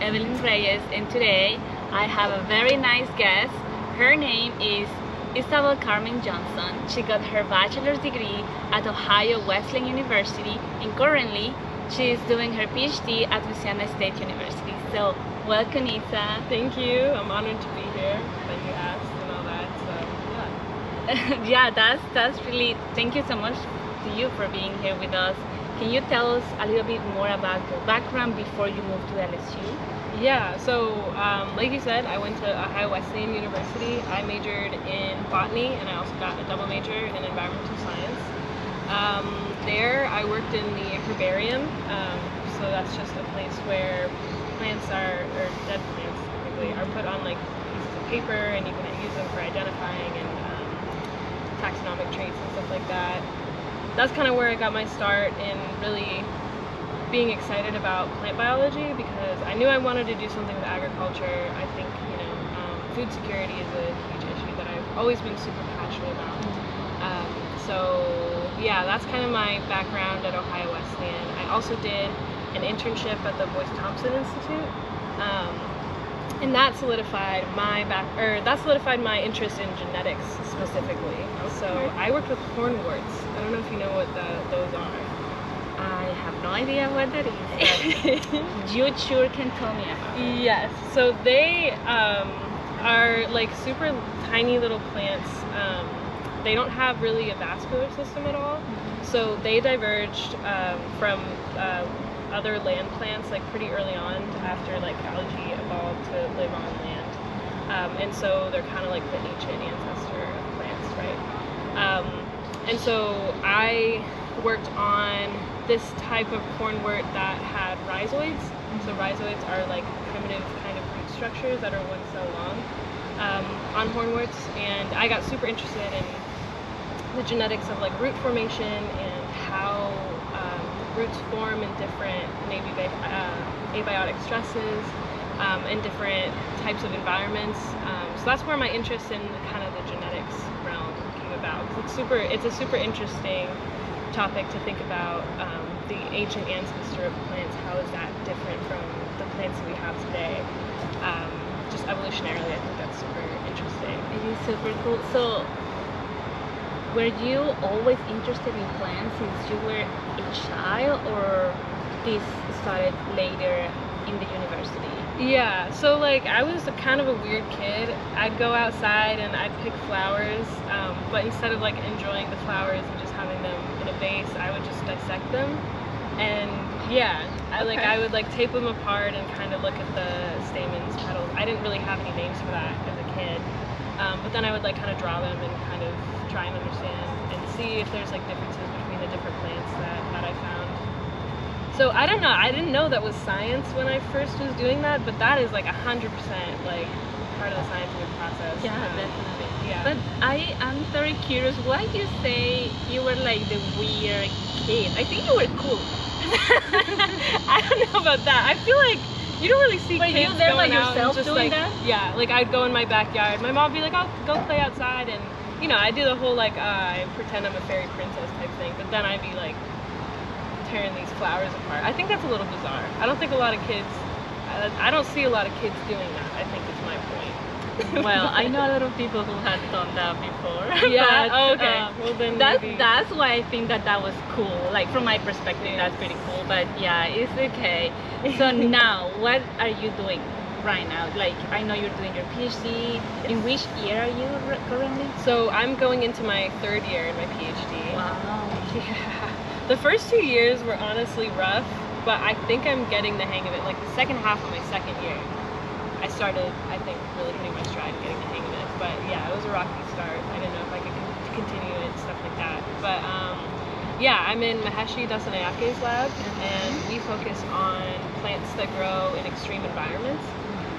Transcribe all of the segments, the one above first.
Evelyn Reyes, and today I have a very nice guest. Her name is Isabel Johnson. She got her bachelor's degree at Ohio Wesleyan University, and currently she is doing her PhD at Louisiana State University. So welcome, Isa. Thank you. I'm honored to be here that you asked and all that. So yeah, that's really, thank you so much to you for being here with us. Can you tell us a little bit more about your background before you moved to LSU? Yeah, so like you said, I went to Ohio Wesleyan University. I majored in botany and I also got a double major in environmental science. There I worked in the herbarium, so that's just a place where plants or dead plants typically, are put on like pieces of paper and you can use them for identifying and taxonomic traits and stuff like that. That's kind of where I got my start in really being excited about plant biology, because I knew I wanted to do something with agriculture. I think, food security is a huge issue that I've always been super passionate about. So yeah, that's kind of my background at Ohio Wesleyan. I also did an internship at the Boyce Thompson Institute, and that solidified my interest in genetics specifically. So I worked with hornworts. I don't know if you know what those are. I have no idea what that is, but you sure can tell me about it. Yes, so they are like super tiny little plants. They don't have really a vascular system at all, so they diverged from other land plants like pretty early on after like algae evolved to live on land, and so they're kind of like the ancient ancestor of plants, right? And so I worked on this type of hornwort that had rhizoids. So rhizoids are like primitive kind of root structures that are 1 cell long on hornworts, and I got super interested in the genetics of like root formation and how roots form in different maybe abiotic stresses in different types of environments. So that's where my interest in kind of the genetics realm came about. It's a super interesting topic to think about, the ancient ancestor of plants. How is that different from the plants that we have today? Just evolutionarily, I think that's super interesting. It is super cool. So were you always interested in plants since you were a child, or this started later in the university? Yeah, so like I was kind of a weird kid. I'd go outside and I'd pick flowers, but instead of like enjoying the flowers and just having them in a vase, I would just dissect them. And yeah, I would like tape them apart and kind of look at the stamens, petals. I didn't really have any names for that as a kid, but then I would like kind of draw them and kind of try and understand and see if there's like differences between the different plants that I found. So I don't know, I didn't know that was science when I first was doing that, but that is like 100% like part of the scientific process. Yeah, definitely. Yeah. But I am very curious, why you say you were like the weird kid? I think you were cool. I don't know about that. I feel like you don't really see kids you there by going out yourself and just doing like, that? yeah, like I'd go in my backyard. My mom would be like, "Oh, go play outside," and I do the whole like I pretend I'm a fairy princess type thing. But then I'd be like tearing these flowers apart. I think that's a little bizarre. I don't think a lot of kids. I don't see a lot of kids doing that. I think it's my point. Well, I know a lot of people who had done that before. Yeah. But, okay. Well then. That's why I think that was cool. Like from my perspective, Yes. that's pretty cool. But yeah, it's okay. So now, what are you doing right now? Like I know you're doing your PhD. In which year are you currently? So I'm going into my 3rd year in my PhD. Wow. Yeah. The first 2 years were honestly rough, but I think I'm getting the hang of it. Like the second half of my 2nd year, I started, I think, really hitting my stride and getting the hang of it. But yeah, it was a rocky start. I didn't know if I could continue it and stuff like that. But yeah, I'm in Maheshi Dassanayake's lab, and we focus on plants that grow in extreme environments.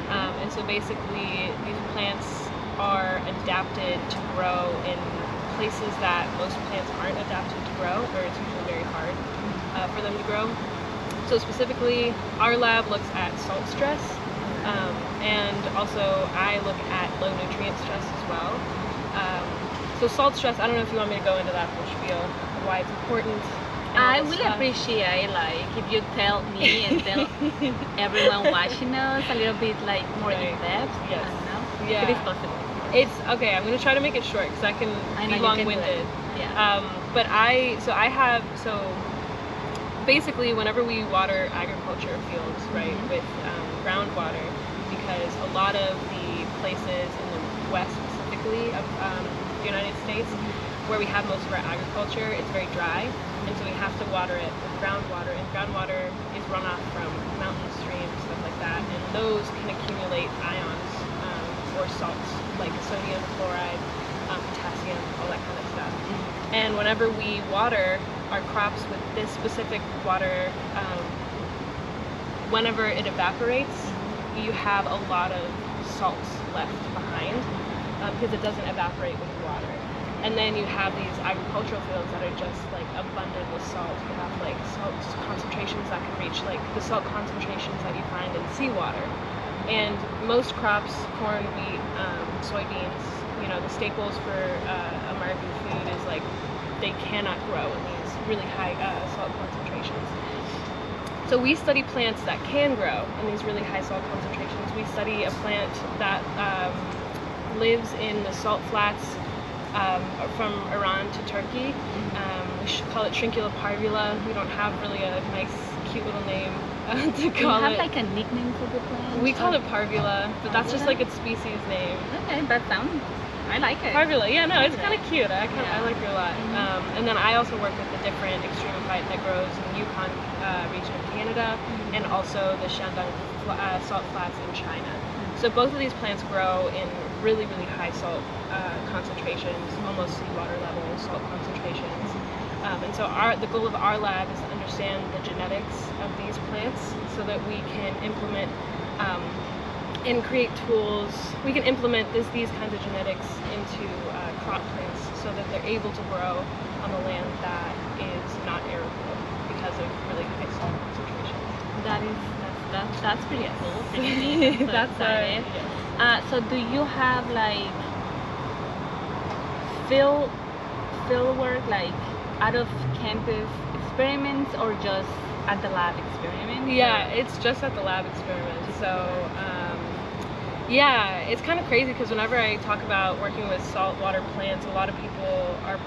And so basically, these plants are adapted to grow in places that most plants aren't adapted to grow, or it's usually very hard for them to grow. So specifically, our lab looks at salt stress, and also I look at low nutrient stress as well. So salt stress, I don't know if you want me to go into that whole spiel, why it's important. I will appreciate like if you tell me and tell everyone watching us a little bit like more in depth. Yes. I don't know. Yeah. If it is possible. It's okay. I'm gonna try to make it short because I can be long-winded. Yeah. But basically whenever we water agriculture fields, right, with groundwater, because a lot of the places in the West specifically of the United States where we have most of our agriculture, it's very dry, and so we have to water it with groundwater, and groundwater is runoff from mountain streams, stuff like that, and those can accumulate ions or salts like sodium, chloride, potassium, all that kind of stuff. And whenever we water our crops with this specific water, whenever it evaporates, you have a lot of salts left behind because it doesn't evaporate with water. And then you have these agricultural fields that are just like abundant with salt. You have like salt concentrations that can reach like the salt concentrations that you find in seawater. And most crops, corn, wheat, soybeans, you know, the staples for American food is like they cannot grow in these really high salt concentrations. So we study plants that can grow in these really high salt concentrations. We study a plant that lives in the salt flats from Iran to Turkey. We should call it Schrenkiella parvula. We don't have really a nice, cute little name to call it. Do you have like a nickname for the plant? We call it parvula, but that's just like its species name. Okay, that sounds. I like it. Parvula, yeah, no, it's kind of cute. I like it a lot. And then I also work with the different extremophyte that grows in the Yukon region of Canada, and also the Shandong salt flats in China. So both of these plants grow in really, really high salt concentrations, almost seawater level salt concentrations. And so the goal of our lab is to understand the genetics of these plants so that we can implement and create tools. We can implement these kinds of genetics into crop plants so that they're able to grow on the land that is not arable because of really high salt concentrations. That's pretty cool. Pretty neat. So That's excited. So do you have like field work, like out of campus experiments, or just at the lab experiments? Yeah, it's just at the lab experiments. So yeah, it's kind of crazy because whenever I talk about working with saltwater plants, a lot of people are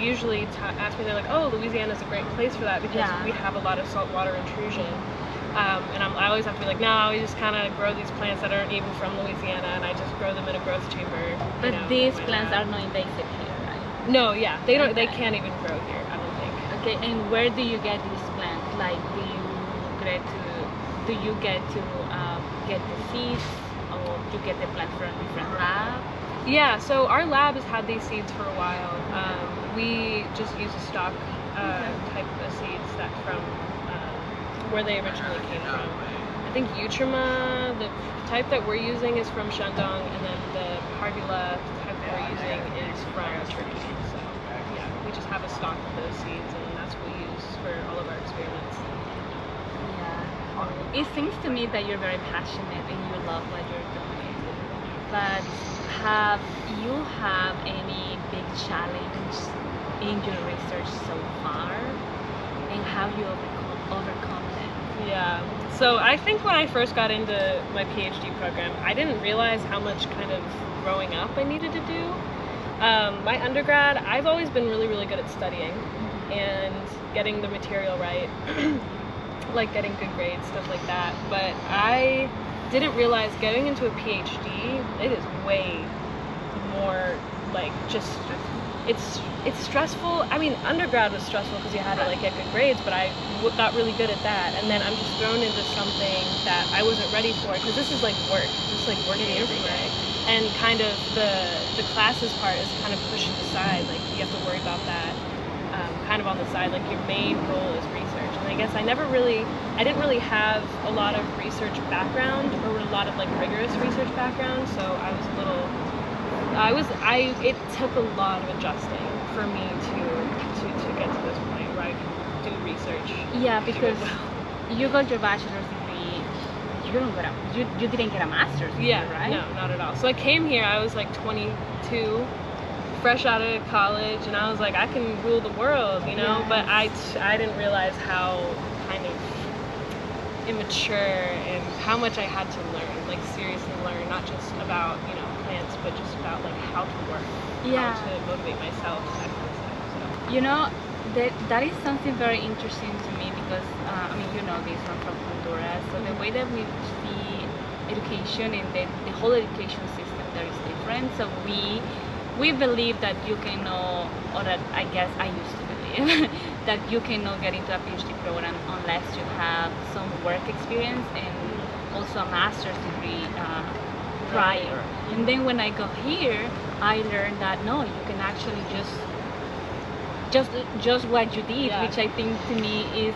usually ask me, they're like, oh, Louisiana is a great place for that because we have a lot of saltwater intrusion. And I always have to be like, no, we just kind of grow these plants that aren't even from Louisiana, and I just grow them in a growth chamber. But these plants are not invasive here, right? No, yeah, they don't. They can't even grow here, I don't think. Okay, and where do you get these plants? Like, do you get to get the seeds, or do you get the plants from a different lab? Yeah, so our lab has had these seeds for a while. We just use a stock type of seeds that from where they originally came from. I think Eutrema, the type that we're using, is from Shandong, and then the parvula type that we're using is from Turkey. So yeah, we just have a stock of those seeds, and that's what we use for all of our experiments. Yeah. It seems to me that you're very passionate and you love what you're doing. But have you had any big challenge in your research so far, and how you overcome them? Yeah, so I think when I first got into my PhD program, I didn't realize how much kind of growing up I needed to do. My undergrad, I've always been really, really good at studying and getting the material right, like getting good grades, stuff like that. But I didn't realize getting into a PhD, it is way more like just, it's stressful. I mean, undergrad was stressful because you had to like get good grades, but I got really good at that. And then I'm just thrown into something that I wasn't ready for, because this is like work. This is like working every day. And kind of the classes part is kind of pushed aside. Like you have to worry about that kind of on the side. Like your main goal is research. And I guess I didn't really have a lot of research background, or a lot of like rigorous research background. So I was a little. It took a lot of adjusting for me to get to this point where I could do research. Yeah, because you got your bachelor's degree. You didn't get a master's degree, right? No, not at all. So I came here, I was like 22, fresh out of college, and I was like, I can rule the world, you know. Yes. But I didn't realize how kind of immature and how much I had to learn, like seriously learn, not just about, you know, plants, but just about like how to work, Yeah. how to motivate myself, that kind of stuff. So. You know, that is something very interesting to me because, I mean, you know this, I'm from Honduras, so the way that we see education and the whole education system there is different. So we believe that you cannot, or that I guess I used to believe, that you cannot get into a PhD program unless you have some work experience and also a master's degree prior. And then when I got here, I learned that no, you can actually just what you did, Yeah. which I think to me is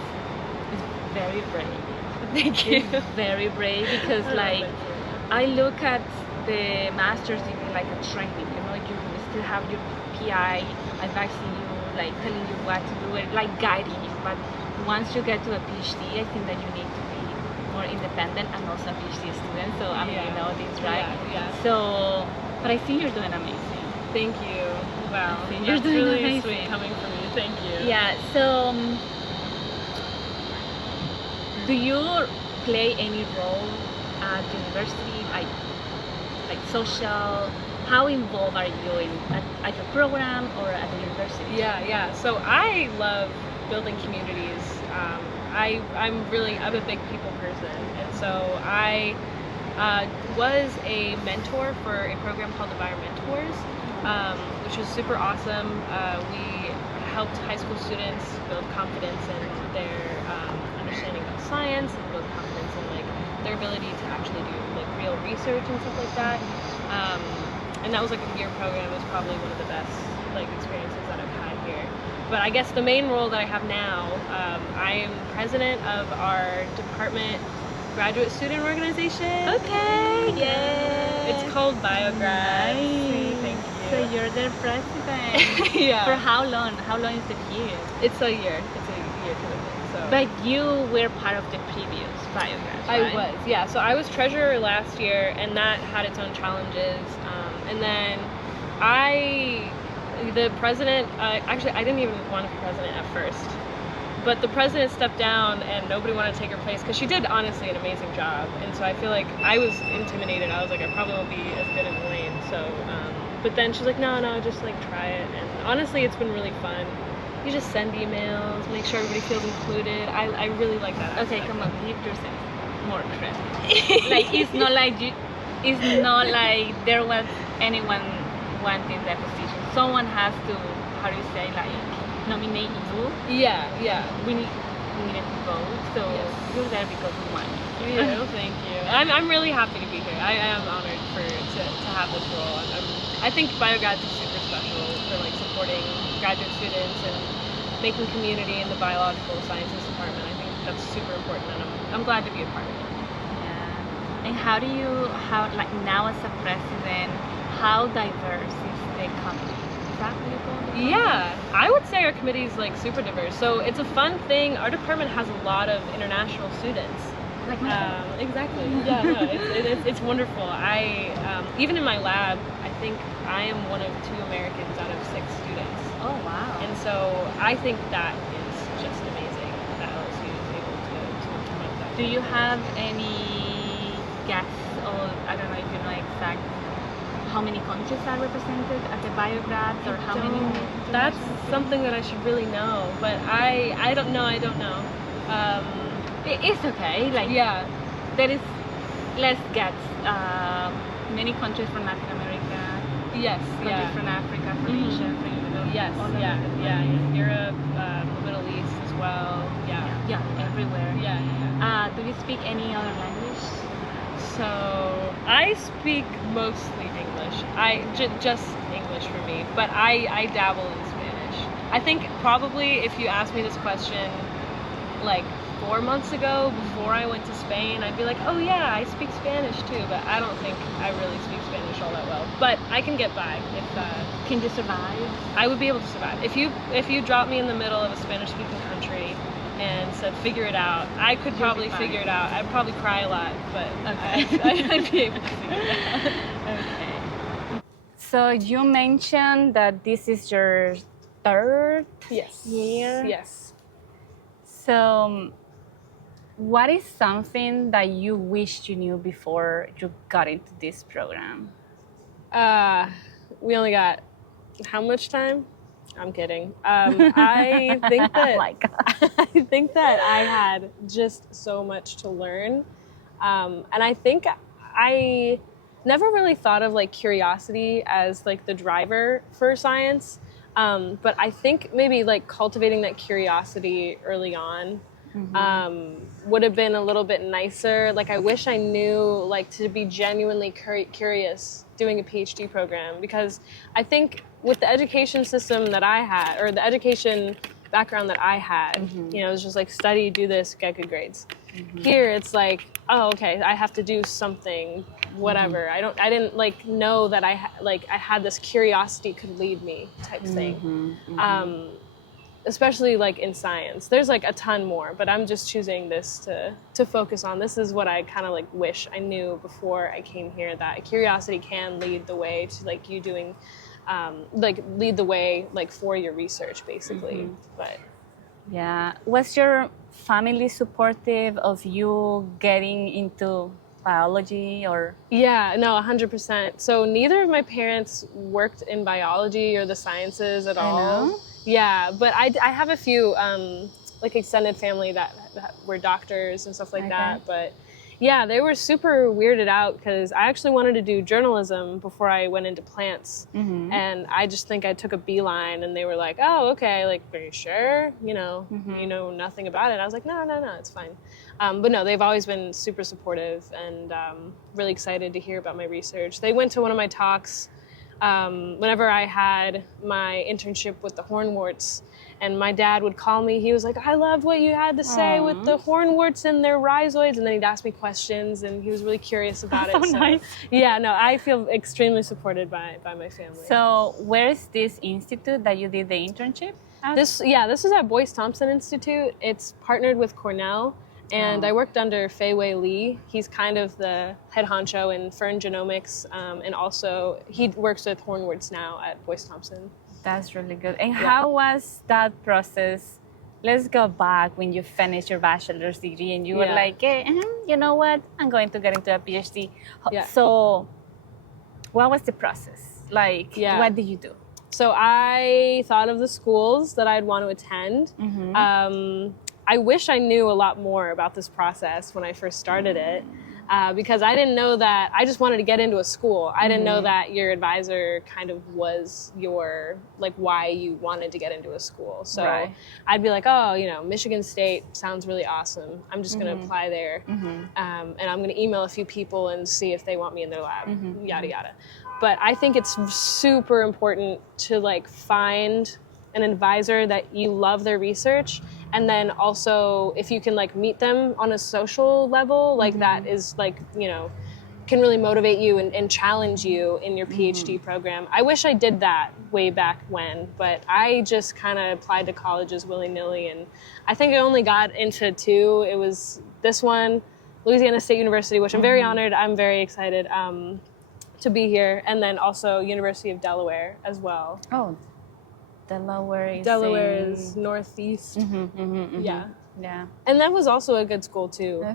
very brave. Thank you. It's very brave because like I look at the master's degree like a training, you know, you still have your PI advising you, like telling you what to do, and like guiding you. But once you get to a PhD, I think that you need to be more independent and also a PhD student. So I mean, you know this, right? Yeah. So, but I think you're doing amazing. Thank you. Wow. I think you're That's doing really amazing. sweet coming from you. Thank you. Yeah. So, do you play any role at university, like social? How involved are you at your program or at the university? Yeah. So I love building communities. I'm a big people person, and so I was a mentor for a program called Environmentors, which was super awesome. We helped high school students build confidence in their understanding of science and build confidence in like their ability to actually do like real research and stuff like that. And that was like a year program. It was probably one of the best like experiences that I've had here. But I guess the main role that I have now, I am president of our department graduate student organization. Okay. Yeah. It's called BioGrad. Nice. Thank you. So you're their president. Yeah. For how long? How long is the period? It's a year. It's a year typically. So. But you were part of the previous biograph, I right? was, yeah. So I was treasurer last year, and that had its own challenges. And then the president, actually, I didn't even want to be president at first. But the president stepped down, and nobody wanted to take her place, because she did, honestly, an amazing job. And so I feel like I was intimidated. I was like, I probably won't be as good in Wayne. So, but then she's like, no, just, like, try it. And honestly, it's been really fun. You just send emails, make sure everybody feels included. I really like that aspect. Okay, come on, give yourself more credit. Like it's not like there was anyone wanting that position. Someone has to, how do you say, like nominate you. Yeah. We needed to vote, so Yes. you're there because we want you. Thank you. I'm really happy to be here. I am honored to have this role. I think BioGrad is super special for like supporting graduate students and making community in the biological sciences department. I think that's super important, and I'm glad to be a part of it. Yeah. And how like now as a president, how diverse is the committee? Is that what you call it? Yeah, I would say our committee is like super diverse. So it's a fun thing. Our department has a lot of international students. Like Exactly. Yeah, no, it's wonderful. I even in my lab, I think I am one of 2 Americans out of 6 students. Oh wow. And so I think that is just amazing that LSU is able to promote that. Do you have any guess, or I don't know if you know exact how many countries are represented at the BioGrads, or how many? That's something that I should really know, but I don't know. It's okay. Like Yeah. there is. Let's get many countries from Latin America, Yes. countries Yeah. from Africa, from Mhm. Asia, from Europe. Yes. all over Yeah. the Yeah. place. Europe, the Middle East as well. Yeah. Everywhere. Yeah. Do you speak any other language? So I speak mostly English. Just English for me, but I dabble in Spanish. I think probably if you asked me this question like 4 months ago, before I went to Spain, I'd be like, oh yeah, I speak Spanish too, but I don't think I really speak Spanish all that well. But I can get by. Can you survive? I would be able to survive. If you drop me in the middle of a Spanish-speaking country and said figure it out, I could probably figure it out. I'd probably cry a lot, but Okay. I'd be able to figure it out. Okay. So you mentioned that this is your third year. Yes. So what is something that you wished you knew before you got into this program? We only got how much time? I'm kidding. I think that Oh my God. I think that I had just so much to learn, and I think I never really thought of like curiosity as like the driver for science, but I think maybe like cultivating that curiosity early on would have been a little bit nicer. Like I wish I knew like to be genuinely curious doing a PhD program, because I think with the education system that I had, or the education background that I had, you know, it was just like study, do this, get good grades. Here it's like, oh, okay, I have to do something, whatever. I didn't like know that I had this curiosity could lead me type thing. Especially like in science, there's like a ton more, but I'm just choosing this to focus on. This is what I kind of like wish I knew before I came here, that curiosity can lead the way to like you doing, like lead the way like for your research basically. But yeah, was your family supportive of you getting into biology or? Yeah, no, 100%. So neither of my parents worked in biology or the sciences at all. I know. Yeah, but I have a few like extended family that were doctors and stuff like that. But yeah, they were super weirded out because I actually wanted to do journalism before I went into plants. And I just think I took a beeline, and they were like, oh, okay, like, are you sure? You know nothing about it. I was like, no, it's fine. But no, they've always been super supportive and really excited to hear about my research. They went to one of my talks whenever I had my internship with the hornworts, and my dad would call me. He was like, I loved what you had to say with the hornworts and their rhizoids, and then he'd ask me questions, and he was really curious about it. So Nice. yeah, no, I feel extremely supported by my family. So where is this institute that you did the internship at? This is at Boyce Thompson Institute. It's partnered with Cornell. And I worked under Fei Wei Li. He's kind of the head honcho in fern genomics, and also he works with hornworts now at Boyce Thompson. That's really good. And how was that process? Let's go back when you finished your bachelor's degree and you were like, hey, you know what? I'm going to get into a PhD. So what was the process? Like, what did you do? So I thought of the schools that I'd want to attend. I wish I knew a lot more about this process when I first started it, because I didn't know that. I just wanted to get into a school. I didn't know that your advisor kind of was your, like, why you wanted to get into a school. So I'd be like, oh, you know, Michigan State sounds really awesome. I'm just going to apply there. And I'm going to email a few people and see if they want me in their lab, yada, yada. But I think it's super important to, like, find an advisor that you love their research, and then also if you can like meet them on a social level, like that is like, you know, can really motivate you and challenge you in your PhD program. I wish I did that way back when, but I just kind of applied to colleges willy-nilly, and I think I only got into 2. It was this one, Louisiana State University, which I'm very honored. I'm very excited to be here, and then also University of Delaware as well. Oh, Delaware is northeast. Yeah. And that was also a good school too.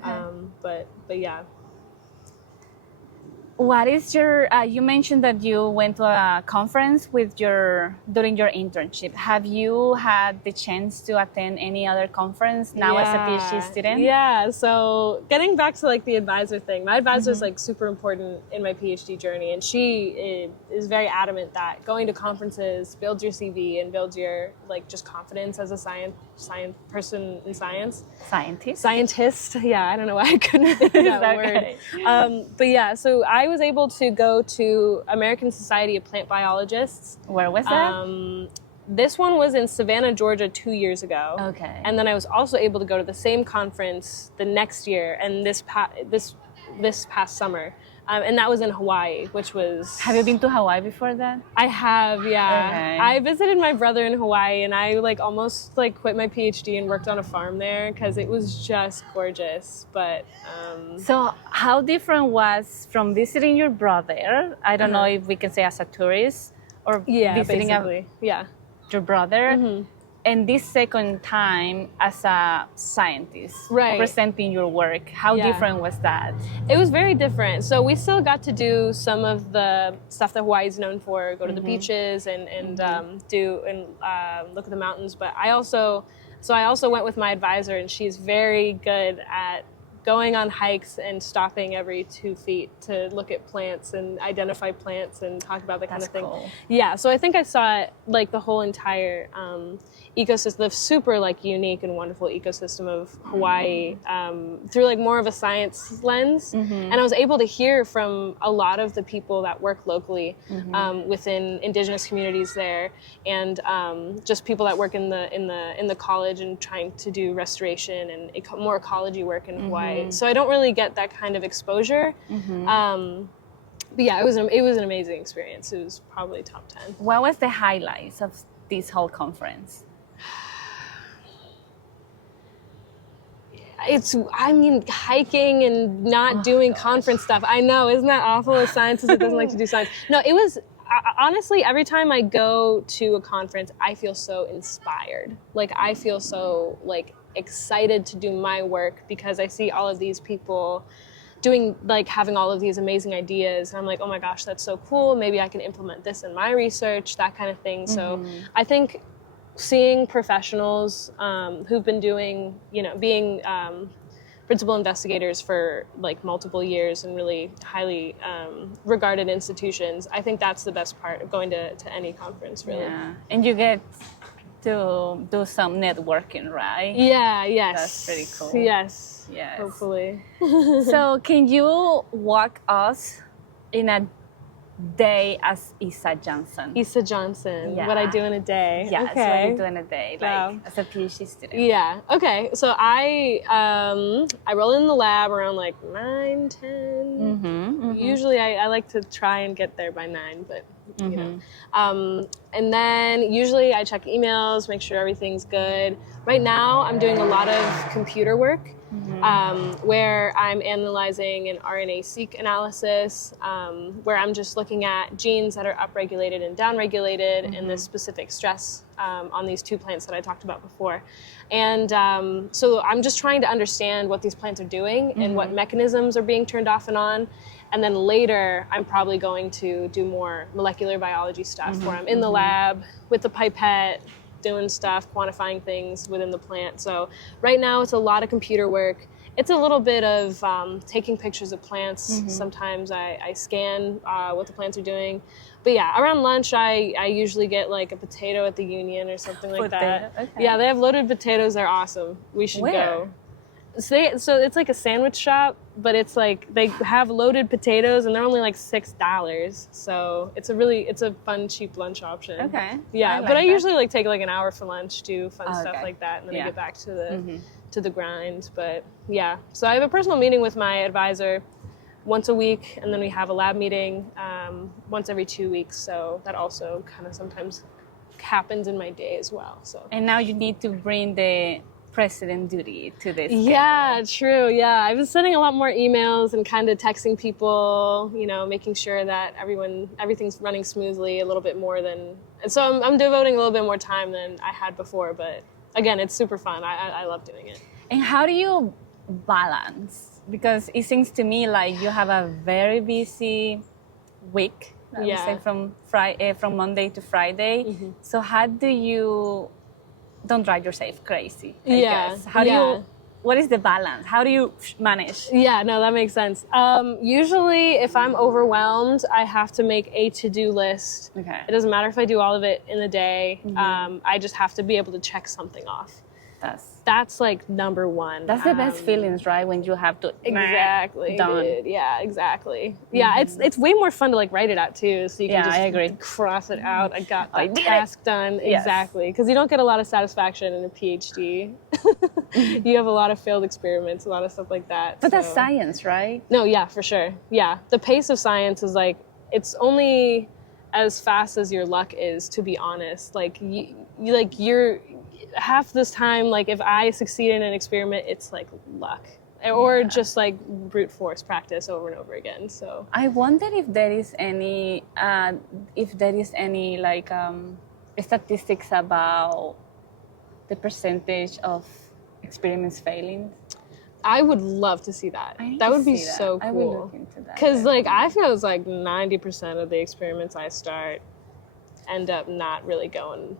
But yeah. What is your, you mentioned that you went to a conference during your internship. Have you had the chance to attend any other conference now as a PhD student? Yeah, so getting back to like the advisor thing, my advisor is like super important in my PhD journey, and she is very adamant that going to conferences builds your CV and builds your like just confidence as a science person in science. Scientist, yeah, I don't know why I couldn't think of that word. But yeah, so I was able to go to American Society of Plant Biologists. Where was that? This one was in Savannah, Georgia 2 years ago. Okay. And then I was also able to go to the same conference the next year, and this past summer And that was in Hawaii, which was... Have you been to Hawaii before that? I have, yeah. Okay. I visited my brother in Hawaii, and I almost quit my PhD and worked on a farm there because it was just gorgeous. But so how different was from visiting your brother? I don't know if we can say as a tourist or visiting your brother. And this second time as a scientist, presenting your work, how different was that? It was very different. So we still got to do some of the stuff that Hawaii is known for, go to the beaches and look at the mountains. But I also went with my advisor, and she's very good at going on hikes and stopping every 2 feet to look at plants and identify plants and talk about that kind of thing. Cool. Yeah, so I think I saw the whole entire ecosystem, the super unique and wonderful ecosystem of Hawaii through more of a science lens. And I was able to hear from a lot of the people that work locally within indigenous communities there, and just people that work in the college and trying to do restoration and more ecology work in Hawaii. So I don't really get that kind of exposure. But yeah, it was an amazing experience. It was probably top 10. What was the highlights of this whole conference? Hiking and not doing conference stuff. I know, isn't that awful? A scientist that doesn't like to do science. No, it was, honestly, every time I go to a conference, I feel so inspired. I feel so, excited to do my work because I see all of these people doing, having all of these amazing ideas. And I'm like, oh my gosh, that's so cool. Maybe I can implement this in my research, that kind of thing. So I think seeing professionals who've been doing, being principal investigators for multiple years in really highly regarded institutions, I think that's the best part of going to any conference, really. Yeah, and you get to do some networking, right? Yeah, yes. That's pretty cool. Yes, hopefully. So can you walk us in a day as Isa Johnson? Isa Johnson, what I do in a day. Yes, okay. what you do in a day, as a PhD student. Yeah, okay. So I roll in the lab around 9, 10. Usually I like to try and get there by 9, but you know. And then usually I check emails, make sure everything's good. Right now I'm doing a lot of computer work where I'm analyzing an RNA-seq analysis where I'm just looking at genes that are upregulated and downregulated in this specific stress on these 2 plants that I talked about before. And so I'm just trying to understand what these plants are doing and what mechanisms are being turned off and on. And then later, I'm probably going to do more molecular biology stuff where I'm in the lab with the pipette, doing stuff, quantifying things within the plant. So right now, it's a lot of computer work. It's a little bit of taking pictures of plants. Sometimes I scan what the plants are doing. But yeah, around lunch, I usually get a potato at the Union or something like that. Okay. Yeah, they have loaded potatoes. They're awesome. We should go. So it's like a sandwich shop, but it's they have loaded potatoes and they're only $6. So it's a fun, cheap lunch option. Okay. Yeah, I usually take an hour for lunch, do fun stuff like that, and then I get back to the grind. But yeah, so I have a personal meeting with my advisor once a week, and then we have a lab meeting once every 2 weeks. So that also kind of sometimes happens in my day as well. So. And now you need to bring the president duty to this. Yeah, true. Yeah, I've been sending a lot more emails and kind of texting people, making sure that everything's running smoothly a little bit more than. And so I'm devoting a little bit more time than I had before. But again, it's super fun. I love doing it. And how do you balance? Because it seems to me you have a very busy week. I would say from Monday to Friday. So how do you? Don't drive yourself crazy, I guess. How do you, what is the balance? How do you manage? Yeah, no, that makes sense. Usually if I'm overwhelmed, I have to make a to-do list. Okay. It doesn't matter if I do all of it in the day. I just have to be able to check something off. That's that's like number one. That's the best feelings, right? When you have to exactly done. Dude. Yeah, exactly. Yeah, it's way more fun to like write it out too, so you can just I agree. cross it out. I got I that did task done. Yes. Exactly, because you don't get a lot of satisfaction in a PhD. You have a lot of failed experiments, a lot of stuff like that. But that's science, right? No, yeah, for sure. Yeah, the pace of science is like, it's only as fast as your luck is, to be honest. Like you're half this time, like if I succeed in an experiment, it's like luck, or just like brute force practice over and over again. So I wonder if there is any like statistics about the percentage of experiments failing. I would love to see that. That would be so cool. I will look into that. Because like I feel it's like 90% of the experiments I start end up not really going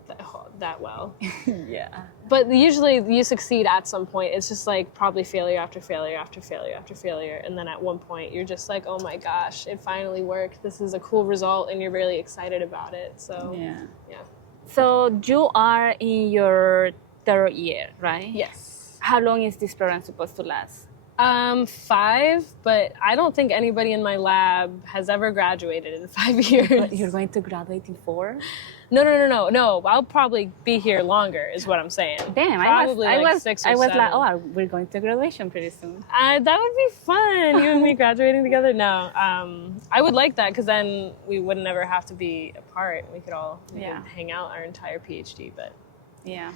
that well. Yeah. But usually you succeed at some point. It's just like probably failure after failure after failure after failure. And then at one point you're just like, oh my gosh, it finally worked. This is a cool result, and you're really excited about it. So yeah. So you are in your third year, right? Yes. How long is this program supposed to last? 5, but I don't think anybody in my lab has ever graduated in 5 years. You're going to graduate in 4? No. I'll probably be here longer, is what I'm saying. Damn, probably I was 6 or I was 7. like, oh, we're going to graduation pretty soon. That would be fun. You and me graduating together. No, I would like that, because then we would never have to be apart. We could hang out our entire PhD. But yeah.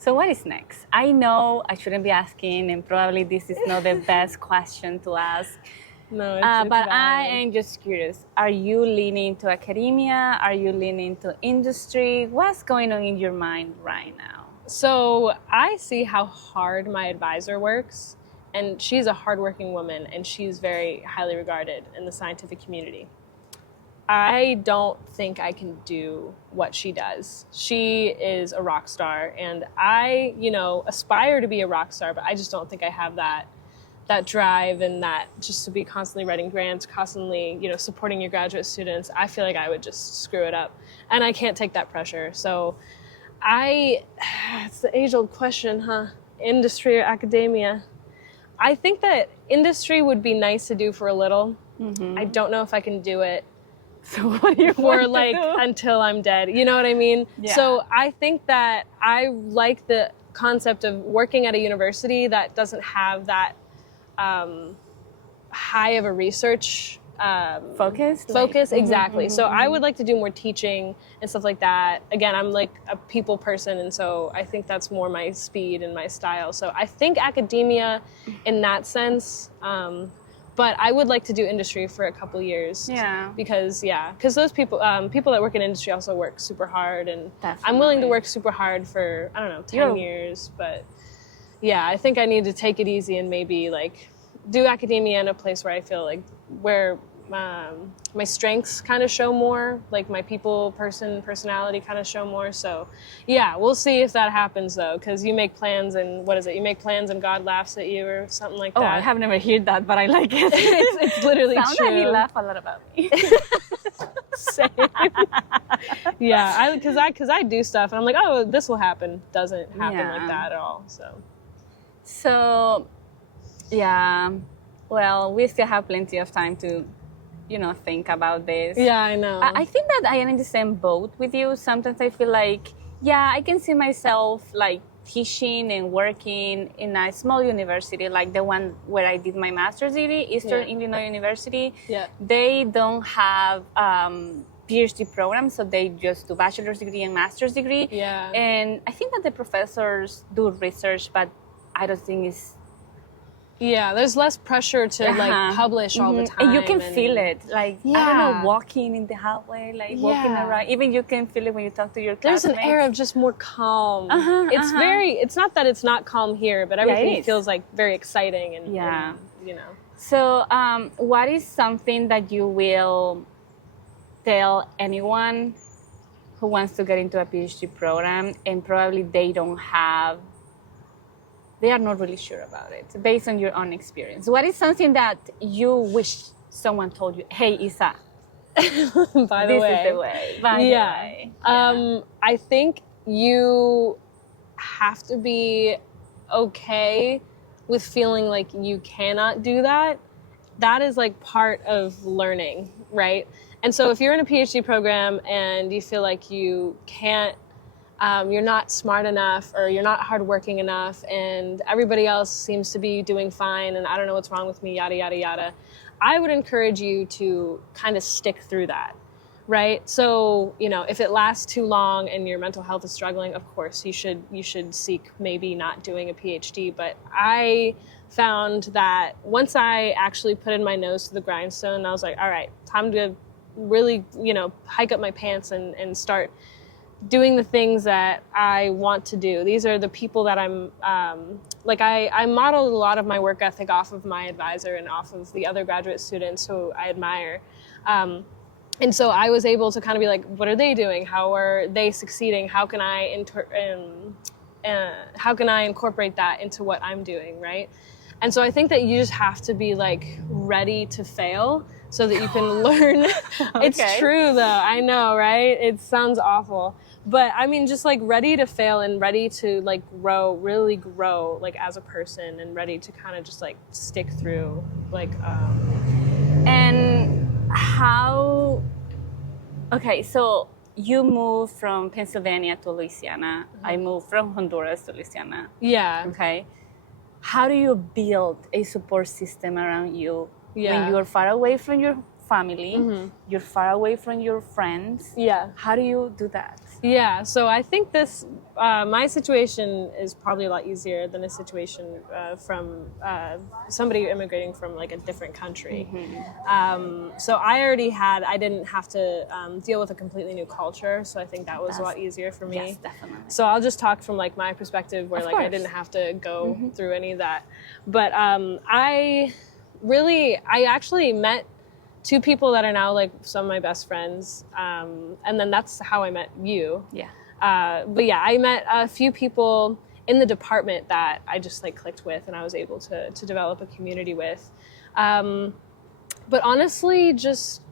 So what is next? I know I shouldn't be asking, and probably this is not the best question to ask. No, it's but valid. I am just curious. Are you leaning to academia? Are you leaning to industry? What's going on in your mind right now? So I see how hard my advisor works, and she's a hardworking woman, and she's very highly regarded in the scientific community. I don't think I can do what she does. She is a rock star, and I, aspire to be a rock star, but I just don't think I have that drive and that just to be constantly writing grants, constantly, supporting your graduate students. I feel like I would just screw it up, and I can't take that pressure. So it's the age-old question, huh? Industry or academia? I think that industry would be nice to do for a little. Mm-hmm. I don't know if I can do it. So what do you for like until I'm dead? You know what I mean? Yeah. So I think that I like the concept of working at a university that doesn't have that high of a research focus. Exactly. Mm-hmm. So I would like to do more teaching and stuff like that. Again, I'm like a people person, and so I think that's more my speed and my style. So I think academia in that sense. But I would like to do industry for a couple years. Yeah. Because those people that work in industry also work super hard, and definitely. I'm willing to work super hard for, 10 years. But yeah, I think I need to take it easy and maybe like do academia in a place where I feel like where my strengths kind of show more, like my personality kind of show more. So yeah, we'll see if that happens though, because you make plans and you make plans and God laughs at you or something like that. Oh, I have never heard that, but I like it. it's literally Sounds true. Like he laughed a lot about me. Same. Yeah, because I do stuff and I'm like, oh, this will happen. Doesn't happen like that at all. So yeah, well, we still have plenty of time to think about this. Yeah, I know. I think that I am in the same boat with you. Sometimes I feel like, I can see myself like teaching and working in a small university, like the one where I did my master's degree, Eastern Illinois University. Yeah. They don't have PhD programs, so they just do bachelor's degree and master's degree. Yeah. And I think that the professors do research, but I don't think it's... Yeah, there's less pressure to like publish all the time. And you can feel it, like, I don't know, walking in the hallway, like walking around. Even you can feel it when you talk to your classmates. There's an air of just more calm. It's not that it's not calm here, but everything feels like very exciting and So what is something that you will tell anyone who wants to get into a PhD program and probably they are not really sure about it, based on your own experience? What is something that you wish someone told you? Hey, Isa, by the way. This is the way. By the way. I think you have to be okay with feeling like you cannot do that. That is like part of learning, right? And so if you're in a PhD program and you feel like you can't, you're not smart enough or you're not hardworking enough and everybody else seems to be doing fine and I don't know what's wrong with me, yada, yada, yada, I would encourage you to kind of stick through that, right? So, you know, if it lasts too long and your mental health is struggling, of course, you should seek maybe not doing a PhD. But I found that once I actually put in my nose to the grindstone, I was like, all right, time to really, you know, hike up my pants and start doing the things that I want to do. These are the people that I'm, I modeled a lot of my work ethic off of my advisor and off of the other graduate students who I admire. And so I was able to kind of be like, what are they doing? How are they succeeding? How can I incorporate that into what I'm doing, right? And so I think that you just have to be like ready to fail so that you can learn. Okay. It's true though, I know, right? It sounds awful. But I mean, just like ready to fail and ready to like grow, really grow like as a person and ready to kind of just like stick through like, And how, okay, so you moved from Pennsylvania to Louisiana. Mm-hmm. I moved from Honduras to Louisiana. Yeah. Okay. How do you build a support system around you when you're far away from your family, mm-hmm. you're far away from your friends? Yeah. How do you do that? Yeah, so I think this, my situation is probably a lot easier than a situation from somebody immigrating from like a different country. Mm-hmm. So I didn't have to deal with a completely new culture, so I think that was a lot easier for me. Yes, definitely. So I'll just talk from like my perspective where I didn't have to go mm-hmm. through any of that. But I actually met two people that are now like some of my best friends, and then that's how I met you. Yeah. But yeah, I met a few people in the department that I just like clicked with, and I was able to develop a community with. But honestly, just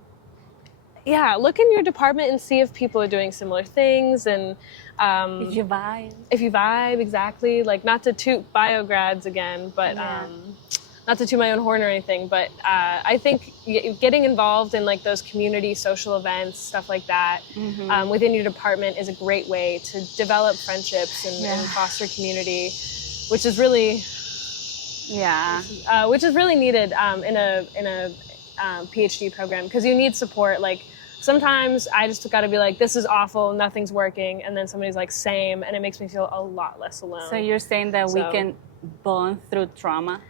look in your department and see if people are doing similar things, and if you vibe. Exactly. Like not to toot bio grads again, but. Yeah. Not to toot my own horn or anything, but I think getting involved in like those community social events, stuff like that, mm-hmm. Within your department is a great way to develop friendships and foster community, which is really, needed in a PhD program, because you need support. Like sometimes I just got to be like, this is awful, nothing's working, and then somebody's like, same, and it makes me feel a lot less alone. So you're saying that we can bond through trauma?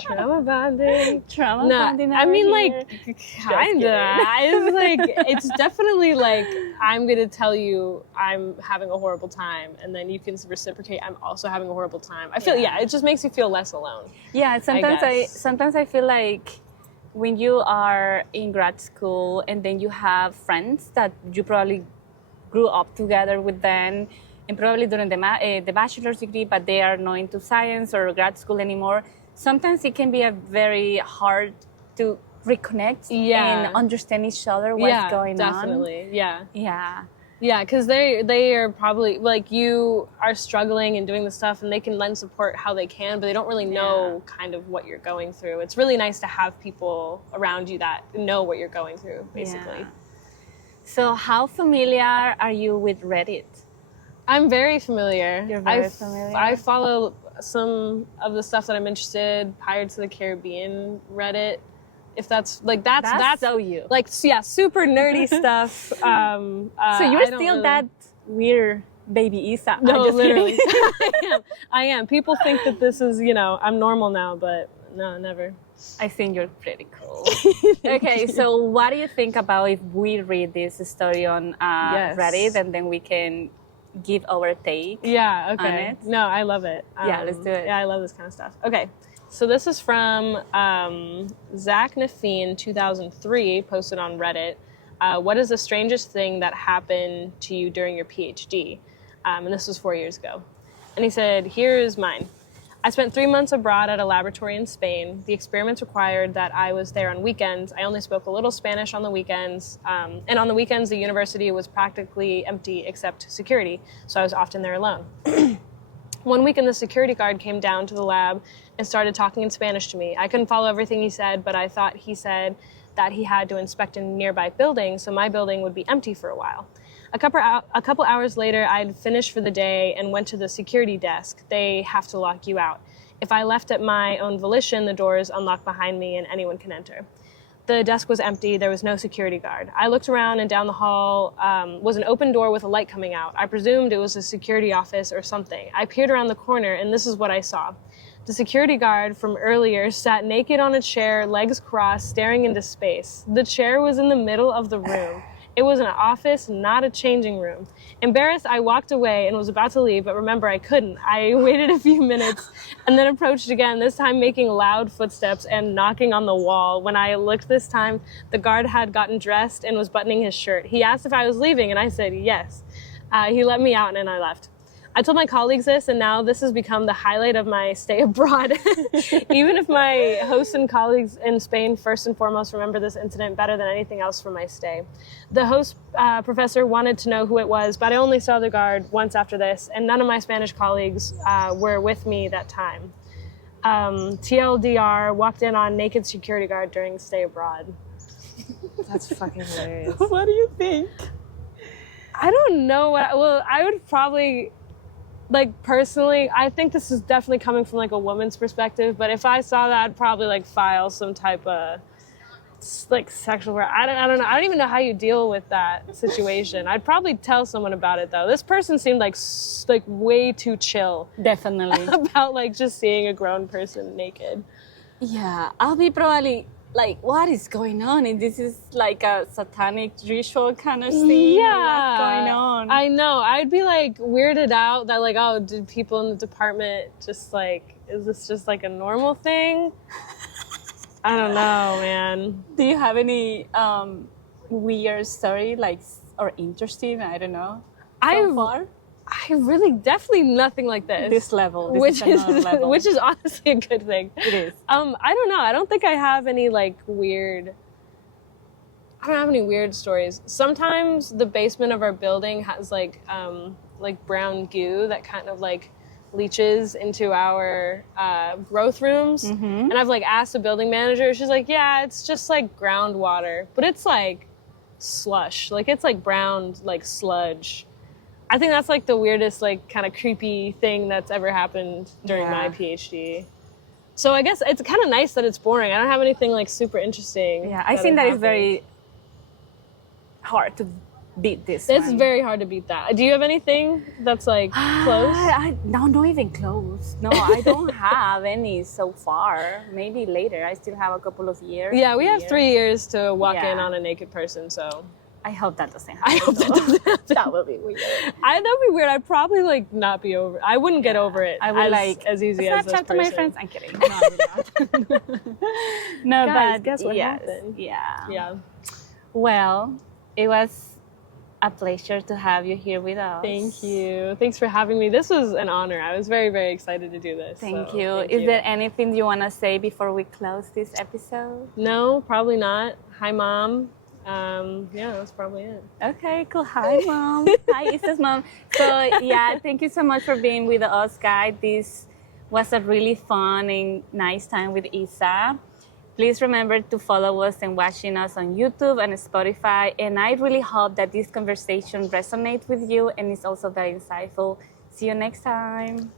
Trauma bonding. Bonding. I mean, like, kinda. It's like, it's definitely like, I'm gonna tell you I'm having a horrible time, and then you can reciprocate. I'm also having a horrible time. I feel, it just makes you feel less alone. Yeah, sometimes I feel like when you are in grad school and then you have friends that you probably grew up together with them, and probably during the bachelor's degree, but they are not into science or grad school anymore. Sometimes it can be very hard to reconnect and understand each other, what's going on. Definitely. Yeah. Yeah. Yeah, because they are probably, like, you are struggling and doing the stuff, and they can lend support how they can, but they don't really know kind of what you're going through. It's really nice to have people around you that know what you're going through, basically. Yeah. So how familiar are you with Reddit? I'm very familiar. You're very familiar? I follow some of the stuff that I'm interested in, Pirates of the Caribbean Reddit. If that's like, that's so you. Like, yeah, super nerdy stuff. So you're still that weird baby Isa. No, literally. I am. People think that this is, I'm normal now, but no, never. I think you're pretty cool. Okay, so what do you think about if we read this story on Reddit, and then we can give our take on it? No, I love it. Let's do it. Yeah, I love this kind of stuff. Okay, so this is from Zach Nafeen, 2003, posted on Reddit. What is the strangest thing that happened to you during your PhD? And this was 4 years ago. And he said, here is mine. I spent 3 months abroad at a laboratory in Spain. The experiments required that I was there on weekends. I only spoke a little Spanish on the weekends. And on the weekends, the university was practically empty except security, so I was often there alone. One weekend, the security guard came down to the lab and started talking in Spanish to me. I couldn't follow everything he said, but I thought he said that he had to inspect a nearby building, so my building would be empty for a while. A couple hours later, I'd finished for the day and went to the security desk. They have to lock you out. If I left at my own volition, the doors unlock behind me and anyone can enter. The desk was empty. There was no security guard. I looked around and down the hall was an open door with a light coming out. I presumed it was a security office or something. I peered around the corner and this is what I saw. The security guard from earlier sat naked on a chair, legs crossed, staring into space. The chair was in the middle of the room. It was an office, not a changing room. Embarrassed, I walked away and was about to leave, but remember, I couldn't. I waited a few minutes and then approached again, this time making loud footsteps and knocking on the wall. When I looked this time, the guard had gotten dressed and was buttoning his shirt. He asked if I was leaving, and I said yes. He let me out, and I left. I told my colleagues this, and now this has become the highlight of my stay abroad. Even if my hosts and colleagues in Spain first and foremost remember this incident better than anything else from my stay. The host professor wanted to know who it was, but I only saw the guard once after this, and none of my Spanish colleagues were with me that time. TLDR, walked in on naked security guard during stay abroad. That's fucking hilarious. What do you think? I don't know I would probably... Like, personally, I think this is definitely coming from, like, a woman's perspective, but if I saw that, I'd probably, like, file some type of, like, sexual... I don't know. I don't even know how you deal with that situation. I'd probably tell someone about it, though. This person seemed, like way too chill. Definitely. About, like, just seeing a grown person naked. Yeah, I'll be probably... like, what is going on? And this is like a satanic ritual kind of thing. Yeah. What's going on? I know. I'd be, like, weirded out that, like, oh, did people in the department just, like, is this just, like, a normal thing? I don't know, man. Do you have any weird story, like, or interesting? I don't know. So far? I really definitely nothing like this. This level, which is honestly a good thing. It is. I don't know. I don't think I have any I don't have any weird stories. Sometimes the basement of our building has like brown goo that kind of like leaches into our growth rooms. Mm-hmm. And I've like asked the building manager. She's like, yeah, it's just like groundwater, but it's like slush. Like it's like brown like sludge. I think that's like the weirdest, like kind of creepy thing that's ever happened during my PhD. So I guess it's kind of nice that it's boring. I don't have anything like super interesting. Yeah, I think that is very hard to beat this. It's very hard to beat that. Do you have anything that's like close? No, not even close. No, I don't have any so far. Maybe later. I still have a couple of years. Yeah, we have 3 years to walk in on a naked person, so... I hope that doesn't happen. I hope that doesn't happen. That would be weird. That'd be weird. I'd probably like not be over. I wouldn't get over it. I would like as easy as this Snapchat to my friends. I'm kidding. No, I would not. No, guys, but guess what happened? Yeah. Well, it was a pleasure to have you here with us. Thank you. Thanks for having me. This was an honor. I was very, very excited to do this. Thank you. Is there anything you want to say before we close this episode? No, probably not. Hi, Mom. Yeah, that's probably it. Okay, cool. Hi, Mom. Hi, Isa's mom. So, yeah, thank you so much for being with us, guys. This was a really fun and nice time with Isa. Please remember to follow us and watching us on YouTube and Spotify. And I really hope that this conversation resonates with you and is also very insightful. See you next time.